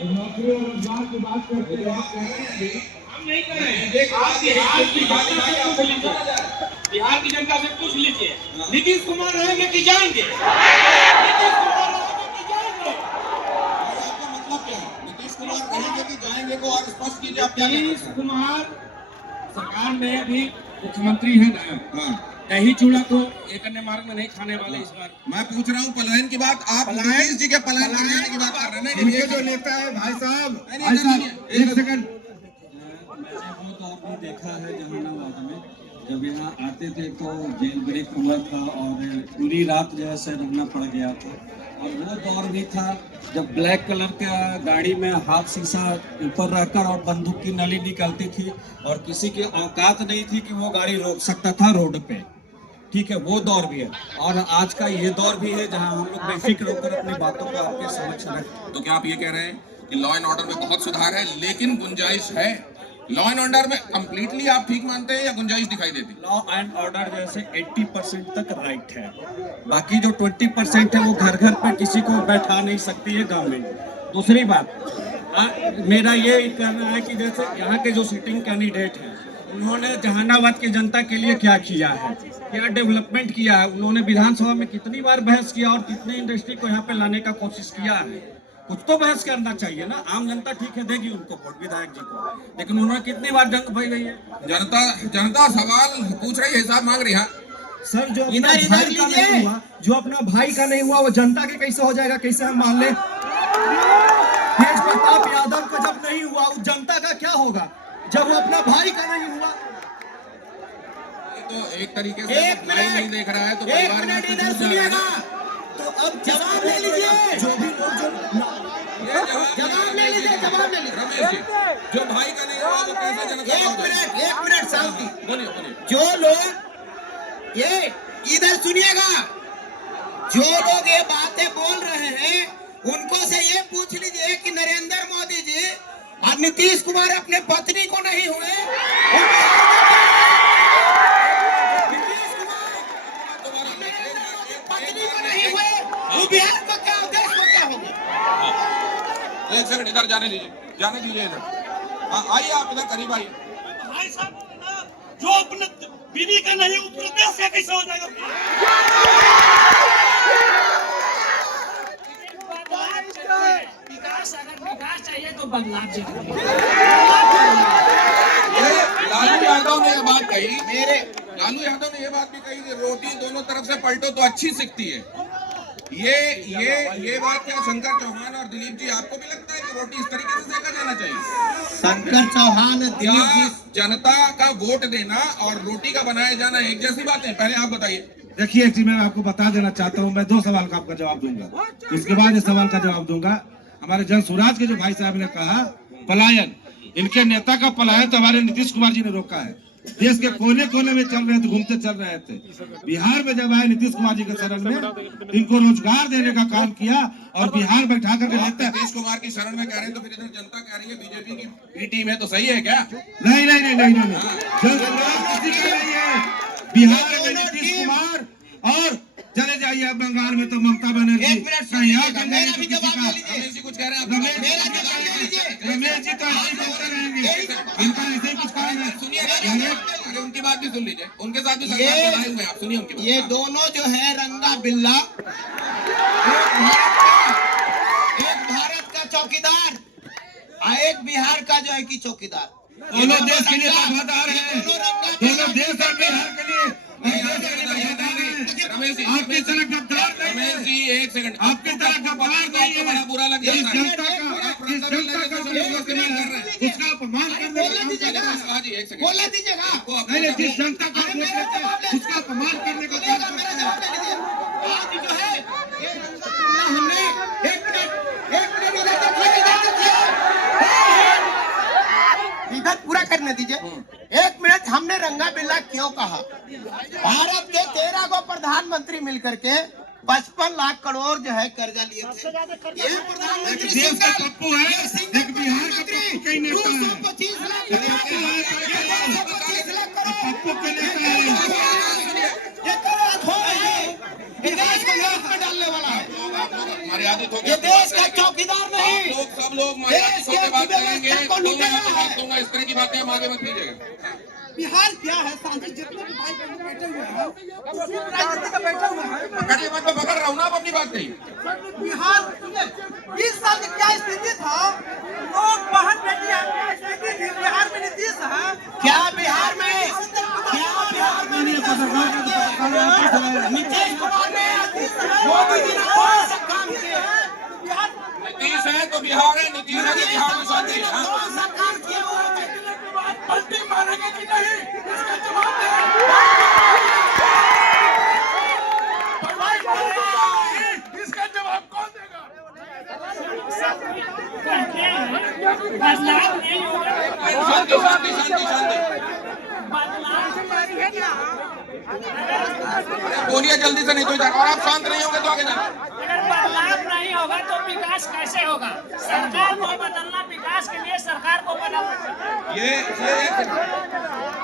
नौकरी और रोजगार की बात करते हैं, आप कह रहे हैं हम नहीं कर रहे हैं। आप बिहार की जनता से पूछ लीजिए, बिहार की जनता से पूछ लीजिए, नीतीश कुमार रहेंगे कि जाएंगे? नीतीश कुमार रहेंगे कि जाएंगे? आपका मतलब क्या है? नीतीश कुमार रहेंगे कि जाएंगे को और स्पष्ट कीजिए। आप क्या नीतीश कुमार सरकार में अभी मुख्यमंत्री है ना, दही चूड़ा तो एक अन्य मार्ग में नहीं खाने वाले इस बार। मैं पूछ रहा हूँ पलायन की बात, आप नीतीश जी के पलायन कर जाने की बात कर रहे हैं। इनके जो नेता है भाई साहब, एक सेकंड, मैंने वो दौर भी देखा है जहानाबाद में, जब यहाँ आते थे तो जेल ब्रेक हुआ था और पूरी रात जो है से रहना पड़ गया था। और वो दौर भी था जब ब्लैक कलर का गाड़ी में हाफ शीशा ऊपर रहकर और बंदूक की नली निकलती थी और किसी की औकात नहीं थी कि वो गाड़ी रोक सकता था रोड पे। ठीक है, वो दौर भी है और आज का ये दौर भी है जहां हम लोग बेफिक्र होकर अपनी बातों को आपके समक्ष रखें। तो क्या आप ये कह रहे हैं कि लॉ एंड ऑर्डर में बहुत सुधार है लेकिन गुंजाइश है? लॉ एंड ऑर्डर में कंप्लीटली आप ठीक मानते हैं या गुंजाइश दिखाई देती? लॉ एंड ऑर्डर जैसे 80% तक राइट है, बाकी जो 20% है वो घर घर पे किसी को बैठा नहीं सकती है गवर्नमेंट। दूसरी बात मेरा ये कहना है कि जैसे यहाँ के जो सिटिंग कैंडिडेट हैं उन्होंने जहानाबाद की जनता के लिए क्या किया है, क्या डेवलपमेंट किया है, उन्होंने विधानसभा में कितनी बार बहस किया और कितनी इंडस्ट्री को यहाँ पे लाने का कोशिश किया है। कुछ तो बहस करना चाहिए ना। आम जनता ठीक है देगी उनको वोट विधायक जी को, लेकिन उन्होंने कितनी बार जंग भई गई है। जनता सवाल पूछ रही है, हिसाब मांग रही है। सर जो अपना भाई का नहीं हुआ, जो अपना भाई का नहीं हुआ वो जनता के कैसे हो जाएगा? कैसे हम मान लें? तेज प्रताप यादव का जब नहीं हुआ वो जनता का क्या होगा जब वो अपना भाई का नहीं हुआ? तो एक तरीके से भाई नहीं देख रहा है तो परिवार में कुछ इधर सुनिएगा, तो अब जवाब ले लीजिए। जो भी लोग जवाब ले लीजिए, जवाब ले लीजिए। रमेश जी, जो भाई का नहीं हुआ वो कैसे जनता? एक मिनट शांति। बोलिए बोलिए। जो लोग ये इधर सुनिएगा, जो लोग ये बातें बोल रहे हैं उनको से ये पूछ लीजिए कि नरेंद्र मोदी जी और नीतीश कुमार अपने पत्नी को नहीं हुए, नीतीश कुमार पत्नी को नहीं हुए, वो बिहार को क्या, देश को क्या होगा? एक सेकंड इधर जाने दीजिए इधर। हाँ आइए आप इधर करीब आइए। भाई साहब जो अपने बीवी का नहीं वो प्रदेश का कैसे हो जाएगा? विकास चाहिए तो बदलाव चाहिए। लालू यादव ने ये बात कही, लालू यादव ने ये बात भी कही कि रोटी दोनों तरफ से पलटो तो अच्छी सिकती है। ये बात क्या शंकर चौहान और दिलीप जी आपको भी लगता है कि रोटी इस तरीके से सेका जाना चाहिए? शंकर चौहान, दिलीप जी, जनता का वोट देना और रोटी का बनाया जाना एक जैसी बात है? पहले आप बताइए। देखिए एक चीज मैं आपको बता देना चाहता हूँ, मैं 2 सवाल का आपका जवाब दूंगा, इसके बाद इस सवाल का जवाब दूंगा। हमारे जन स्वराज के जो भाई साहब ने कहा पलायन, इनके नेता का पलायन तो हमारे नीतीश कुमार जी ने रोका है। देश के कोने कोने में चल रहे थे, घूमते चल रहे थे। बिहार में जब आए नीतीश कुमार जी के शरण में, इनको रोजगार देने का काम किया और बिहार बैठा करके लेते हैं। नीतीश कुमार की शरण में कह रहे हैं तो फिर इधर जनता कह रही है बीजेपी की टीम है, तो सही है क्या? नहीं नहीं नहीं नहीं नहीं, जन स्वराज किसी का नहीं है। बिहार में नीतीश कुमार और चले जाइए आप बंगाल में तो ममता बनर्जी। एक मिनट यहाँ सुनिए, मेरा भी जवाब ले लीजिए। रमेश जी कुछ कह रहे हैं? रमेश मेरा जवाब ले लीजिए। रमेश जी तो ऐसे ही बोलते रहेंगे, इनका ऐसे ही कुछ काम है। सुनिए उनकी बात भी सुन लीजिए, उनके साथ भी सरकार बनाए हुए हैं, आप सुनिए उनकी बात। ये दोनों जो है रंगा बिल्ला, एक भारत का चौकीदार और एक बिहार का जो है कि चौकीदार। दोनों देश के लिए वफादार हैं, दोनों देश और बिहार के लिए रमेश जी, आपकी तरह गद्दार नहीं है। रमेश जी एक सेकंड, आपकी तरह गद्दार नहीं है। बड़ा बुरा लग इस जाता है। जनता का उसका अपमान करने का काम कर रहे हैं। हाँ जी एक सेकंड बोला दीजिएगा। नहीं नहीं, जिस जनता का वोट देते हैं उसका अपमान करने का काम कर रहे हैं। आज जो है ये रंगा बिल्ला हमने एक मिनट इधर देखिए, इधर पूरा करने दीजिए। 1 मिनट, हमने रंगा बिल्ला क्यों कहा? भारत के 13 को प्रधानमंत्री मिलकर के 55 लाख करोड़ जो है कर्जा लिए थे। ये प्रधानमंत्री देश का पप्पू है, एक बिहार का पप्पू कई नेता है। 225 लाख पप्पू के नेता है। ये करोड़ है, ये देश को लाख में डालने वाला है। हमारी आदत हो ये देश का चौकीदार नहीं। सब लोग मर्यादा से बात करेंगे तो मैं बात दूंगा। इस तरह की बातें हम आगे मत कीजिएगा। बिहार क्या है शांति, जितने भी भाई बहन बैठे हुए हैं राजनीति का बैठे हुए हैं, पकड़िए मत, मैं पकड़ रहा हूँ ना, आप अपनी बात कहिए। बिहार 20 साल की क्या स्थिति था, लोग बहन बेटियां स्थिति थी बिहार में नीतीश है क्या बिहार में नीतीश कुमार ने मोदी जी ने कौन सा काम किया है? नीतीश है तो बिहार है, नीतीश है तो बिहार में शांति है। हाँ? कौन सा काम किया हुआ है? पलटी मारेंगे कि नहीं, इसका जवाब दें। इसका जवाब कौन देगा? शांति शांति शांति शांति। बोलिए जल्दी से, नहीं तो इधर, और आप शांत नहीं होंगे तो आगे जाना। अगर बदलाव नहीं होगा तो विकास कैसे होगा? सरकार को बदलना, विकास के लिए सरकार को बदलना। ये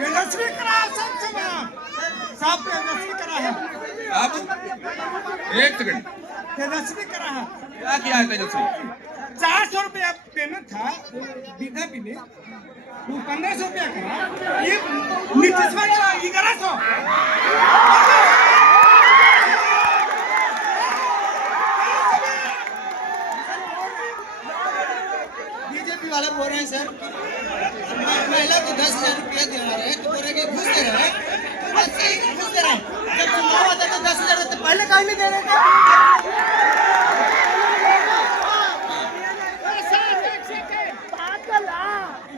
तेजस्वी करा सबसे बड़ा साफ तेजस्वी करा है, अब एक सेकंड, तेजस्वी करा है। क्या किया है तेजस्वी? 400 रुपया पेमेंट था विधा बिले, वो 1500 रुपया करा, ये नीतीश करा 1100। बीजेपी वाले बोल रहे हैं सर महिला को 10,000 रुपया दे रहे हैं, तो बोल रहे घुस दे रहे हैं, बस सही घुस दे रहे हैं। जब चुनाव आता तो 10,000 तो पहले कहीं नहीं दे रहे थे।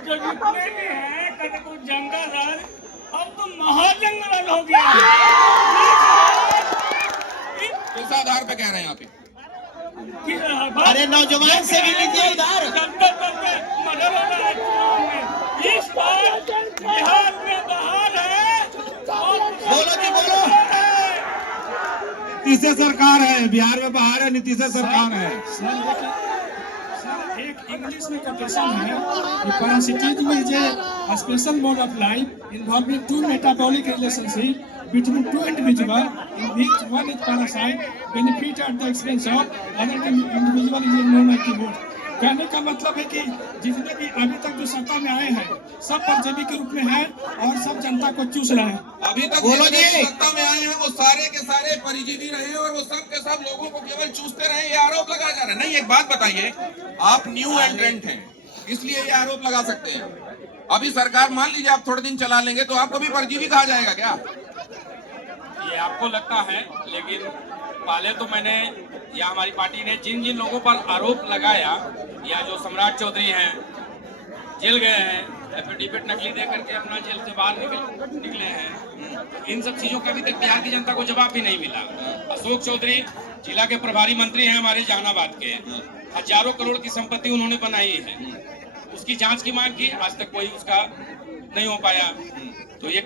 जो जितने भी हैं कभी कुछ जंगल है, अब तो महाजंगल हो गया। किस आधार पे कह रहे हैं आप? अरे नौजवान से भी लीजिए उधार। जंगल करके मर्डर हो रहा है चुनाव में। इस बार बिहार में बहाल है। बोलो जी बोलो। नीतीश सरकार है, बिहार में बाहर है, नीतीश सरकार है। एक इंग्लिश में कोटेशन है, parasitism is a special mode of life involving two metabolic relationship between two individuals in which one is parasite benefit at the expense of other individual is known as the mode। कहने का मतलब है कि जितने भी अभी तक जो सत्ता में आए हैं सब परजीवी के रूप में है और सब जनता को चूस रहे हैं। अभी तक बोलो जितने जी। सत्ता में आए हैं वो सारे के सारे परिजीवी रहे और वो सब के सब लोगों को केवल चूसते रहे, ये आरोप लगाया जा रहा है। नहीं, एक बात बताइए, आप न्यू एंट्रेंट हैं इसलिए ये आरोप लगा सकते हैं। अभी सरकार मान लीजिए आप थोड़े दिन चला लेंगे तो आपको भी परजीवी कहा जाएगा क्या? ये आपको लगता है, लेकिन पहले तो मैंने या हमारी पार्टी ने जिन जिन लोगों पर आरोप लगाया, या जो सम्राट चौधरी हैं जेल गए हैं, एफिडेविट नकली दे करके अपना जेल से बाहर निकले हैं, इन सब चीजों का अभी तक बिहार की जनता को जवाब भी नहीं मिला। अशोक चौधरी जिला के प्रभारी मंत्री हैं हमारे जहानाबाद के, हजारों करोड़ की संपत्ति उन्होंने बनाई है, उसकी जांच की मांग की, आज तक कोई उसका नहीं हो पाया। तो ये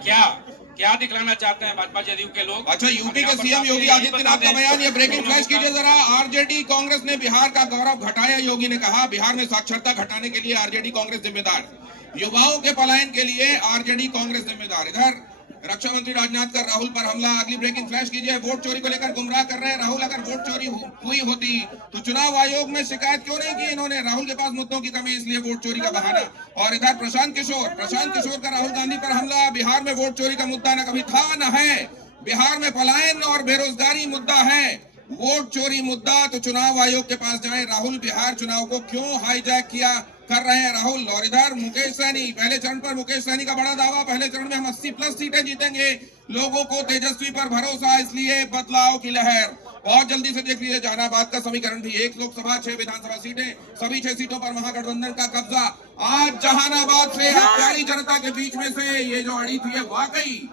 क्या दिखलाना चाहते हैं भाजपा जदयू के लोग? अच्छा, यूपी के सीएम योगी आदित्यनाथ का बयान, ये ब्रेकिंग फ्लैश कीजिए जरा। आरजेडी कांग्रेस ने बिहार का गौरव घटाया, योगी ने कहा बिहार में साक्षरता घटाने के लिए आरजेडी कांग्रेस जिम्मेदार, युवाओं के पलायन के लिए आरजेडी कांग्रेस जिम्मेदार। इधर रक्षा मंत्री राजनाथ का राहुल पर हमला, अगली ब्रेकिंग फ्लैश कीजिए। वोट चोरी को लेकर गुमराह कर रहे हैं राहुल, अगर वोट चोरी हुई होती तो चुनाव आयोग में शिकायत क्यों नहीं की इन्होंने? राहुल के पास मुद्दों की कमी, इसलिए वोट चोरी का बहाना। और इधर प्रशांत किशोर का राहुल गांधी पर हमला, बिहार में वोट चोरी का मुद्दा न कभी था न है, बिहार में पलायन और बेरोजगारी मुद्दा है, वोट चोरी मुद्दा तो चुनाव आयोग के पास जाए। राहुल बिहार चुनाव को क्यों हाईजैक कर रहे हैं राहुल। और इधर मुकेश सहनी, पहले चरण पर मुकेश सहनी का बड़ा दावा, पहले चरण में हम 80+ सीटें जीतेंगे, लोगों को तेजस्वी पर भरोसा, इसलिए बदलाव की लहर। बहुत जल्दी से देख लीजिए जहानाबाद का समीकरण भी, 1 लोकसभा 6 विधानसभा सीटें, सभी 6 सीटों पर महागठबंधन का कब्जा। आज जहानाबाद से प्यारी जनता के बीच में से ये जो अड़ी थी वाकई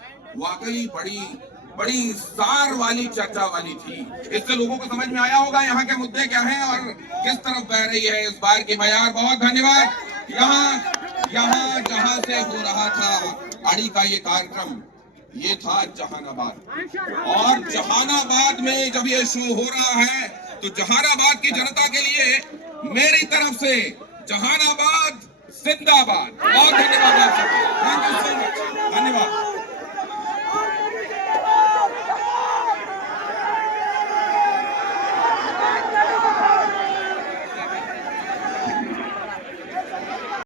बड़ी सार वाली चर्चा वाली थी। इससे लोगों को समझ में आया होगा यहाँ के मुद्दे क्या हैं और किस तरफ बह रही है इस बार की बयार। बहुत धन्यवाद। यहाँ जहाँ से हो रहा था अड़ी का ये कार्यक्रम, ये था जहानाबाद, और जहानाबाद में जब ये शो हो रहा है तो जहानाबाद की जनता के लिए मेरी तरफ से जहानाबाद जिंदाबाद। बहुत धन्यवाद आप सबको।